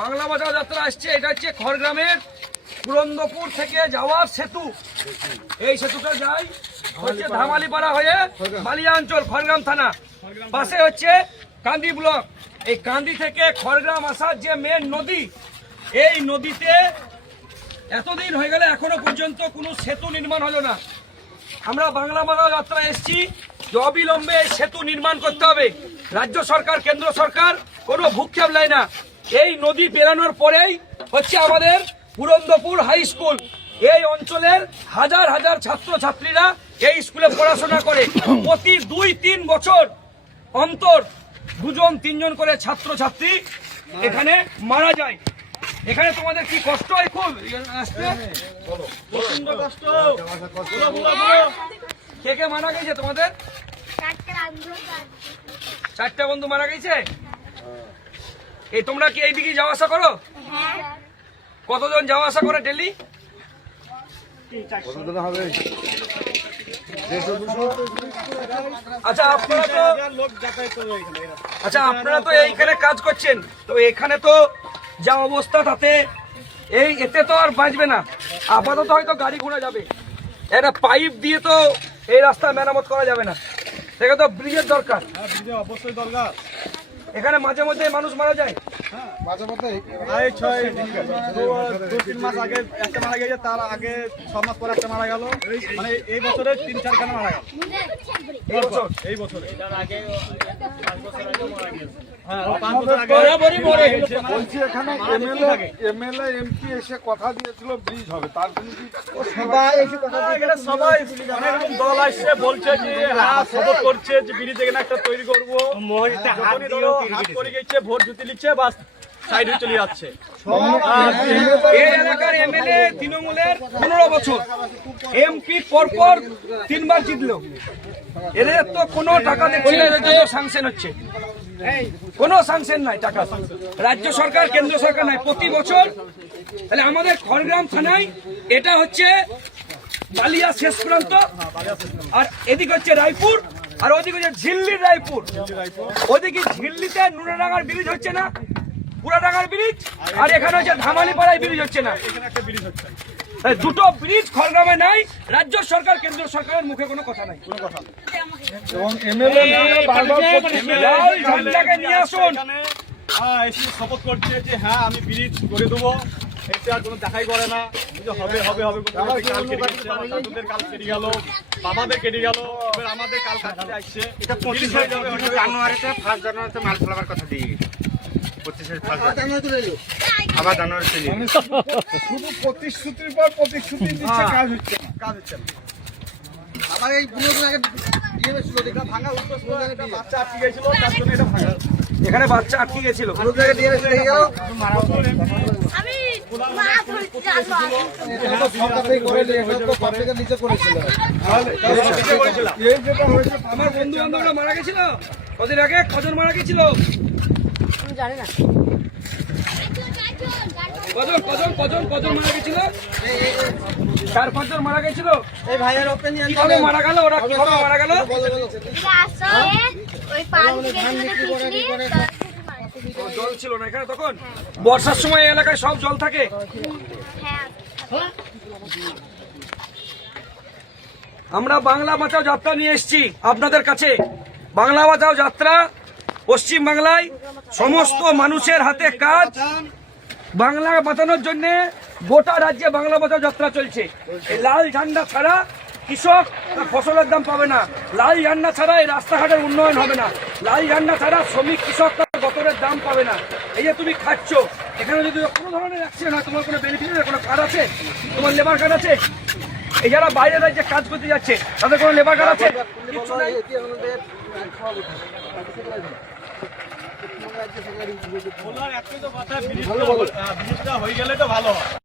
বাংলা বাজার যাত্রা আসছে। এটা হচ্ছে খড়গ্রামের পুরন্দপুর থেকে যাওয়ার সেতু। এই সেতুটা যায় হচ্ছে ধামালিপাড়া হয়ে বালিয়া অঞ্চল, খড়গ্রাম থানা। পাশে হচ্ছে কান্দি ব্লক। এই কান্দি থেকে খড়গ্রাম আসার যে মেন নদী, এই নদীতে এতদিন হয়ে গেলে এখনো পর্যন্ত কোনো সেতু নির্মাণ হলো না। আমরা বাংলা বাজার যাত্রা এসেছি যে অবিলম্বে এই সেতু নির্মাণ করতে হবে। রাজ্য সরকার, কেন্দ্র সরকার কোনো ভূক্ষেপ নেয় না। এই নদী পেরানোর পরেই হচ্ছে আমাদের পুরন্দপুর হাই স্কুল। এই অঞ্চলের হাজার হাজার ছাত্রছাত্রীরা এই স্কুলে পড়াশোনা করে। প্রতি 2-3 বছর অন্তর 2-3 করে ছাত্রছাত্রী এখানে মারা যায়। এখানে তোমাদের কি কষ্ট হয়? খুব আসতে প্রচন্ড কষ্ট। কে কে মারা গেছে তোমাদের? 4টে বন্ধু মারা গেছে। এই তোমরা কি এইদিকে যাওয়া আসা করো? কতজন যাওয়া আসা করে ডেলি? আচ্ছা আপনারা তো এইখানে কাজ করছেন, তো এখানে তো যা অবস্থা তাতে এতে তো আর বাঁচবে না। আপাতত হয়তো গাড়ি ঘোড়া যাবে, একটা পাইপ দিয়ে তো এই রাস্তা মেরামত করা যাবে না। সেটা তো ব্রিজের দরকার। অবশ্যই দরকার। এখানে মাঝে মধ্যে মানুষ মারা যায়। মাঝে মধ্যে 2-3 মাস আগে একটা মারা গেছে, তার আগে 6 মাস পরে একটা মারা গেল। মানে এই বছরে 3-4 খানা মারা গেল। এই বছরে এমএলএ এমপি এসে কথা দিয়েছিল ব্রিজ হবে, তার জন্য সবাই অনেক দল আসছে, বলছে যে হ্যাঁ সাপোর্ট করছে যে ব্রিজ এখানে একটা তৈরি করবো। ভোট জুতি লিখছে, বাস সাইড হয়ে চলে যাচ্ছে। এই এলাকার এমএলএ তৃণমূলের 15 বছর, এমপি পরপর 3 বার জিতলো। এদের তো কোনো টাকা দিচ্ছে না, স্যাংশন হচ্ছে, কোনো স্যাংশন নাই টাকা। রাজ্য সরকার, কেন্দ্র সরকার নাই প্রতি বছর। তাহলে আমাদের খড়গ্রাম থানায় এটা হচ্ছে বালিয়া শেষ প্রান্ত, আর এদিকে হচ্ছে রায়পুর, আর ওদিকে হচ্ছে ঝিল্লির রায়পুর। ওদিকে ঝিল্লিতে নুনাডাঙ্গার ব্রিজ হচ্ছে না, পুরাডাঙ্গার ব্রিজ, আর এখানে হচ্ছে ধামালিপাড়ায় ব্রিজ হচ্ছে না। দুটো ব্রিজ খড়গ্রামে নাই। রাজ্য সরকার, কেন্দ্র সরকারের মুখে কোনো কথা নাই। নিয়ে আসুন, শপথ করছে যে হ্যাঁ আমি ব্রিজ করে দেবো। এটা আর কোনো দেখাই করে না, হবে হবে হবে। কাল কেটে গেল, বাবাদের কেটে গেল, এবার আমাদের কাল কাটতে আসছে। এটা 25 হয়ে যাবে জানুয়ারিতে, 1 জানুয়ারিতে মাল ফেলাবার কথা দিয়ে গেছে। 25 আবার জানুয়ারি শুধু প্রতিশ্রুতির পর প্রতিশ্রুতি দিচ্ছে, কাজ হচ্ছে না, কাজ হচ্ছে না। আমার এই ভাঙা বাচ্চা আটকে গেছিল, তার জন্য এটা ভাঙা। এখানে বাচ্চা আটকে গেছিল, আমার বন্ধু বান্ধবরা মারা গেছিল। কদিন আগে কজন মারা গেছিল জানি না। কজন মারা গেছিল? 4-5 জন মারা গেছিল। এই ভাইয়ের ওপেনিয়ন কিভাবে মারা গেল? ওরা কিভাবে মারা গেল? জল ছিল না এখানে তখন? বর্ষার সময় এই এলাকায় সব জল থাকে। আমরা বাংলা বাঁচাও যাত্রা নিয়ে এসেছি আপনাদের কাছে। বাংলা বাঁচাও যাত্রা পশ্চিম বাংলায় সমস্ত মানুষের হাতে কাজ। বাংলা বাঁচানোর জন্য গোটা রাজ্যে বাংলা বাঁচাও যাত্রা চলছে। এই লাল ঝান্ডা ছাড়া কৃষক তার ফসলের দাম পাবে না। লাল ঝান্ডা ছাড়া এই রাস্তাঘাটের উন্নয়ন হবে না। লাল ঝান্ডা ছাড়া শ্রমিক কৃষক তার গতরের দাম পাবে না। এই যে তুমি খাচ্ছ, এখানে যদি কোনো ধরনের অ্যাক্সিডেন্ট হয়, তোমার কোনো বেনিফিট নেই, কোনো কার্ড আছে? তোমার লেবার কার্ড আছে? এই যারা বাইরে রাজ্যে কাজ করতে যাচ্ছে তাদের কোনো লেবার কার্ড আছে? কিছু নাই। একটাই তো কথা, ব্রিজটা হয়ে গেলে তো ভালো হয়।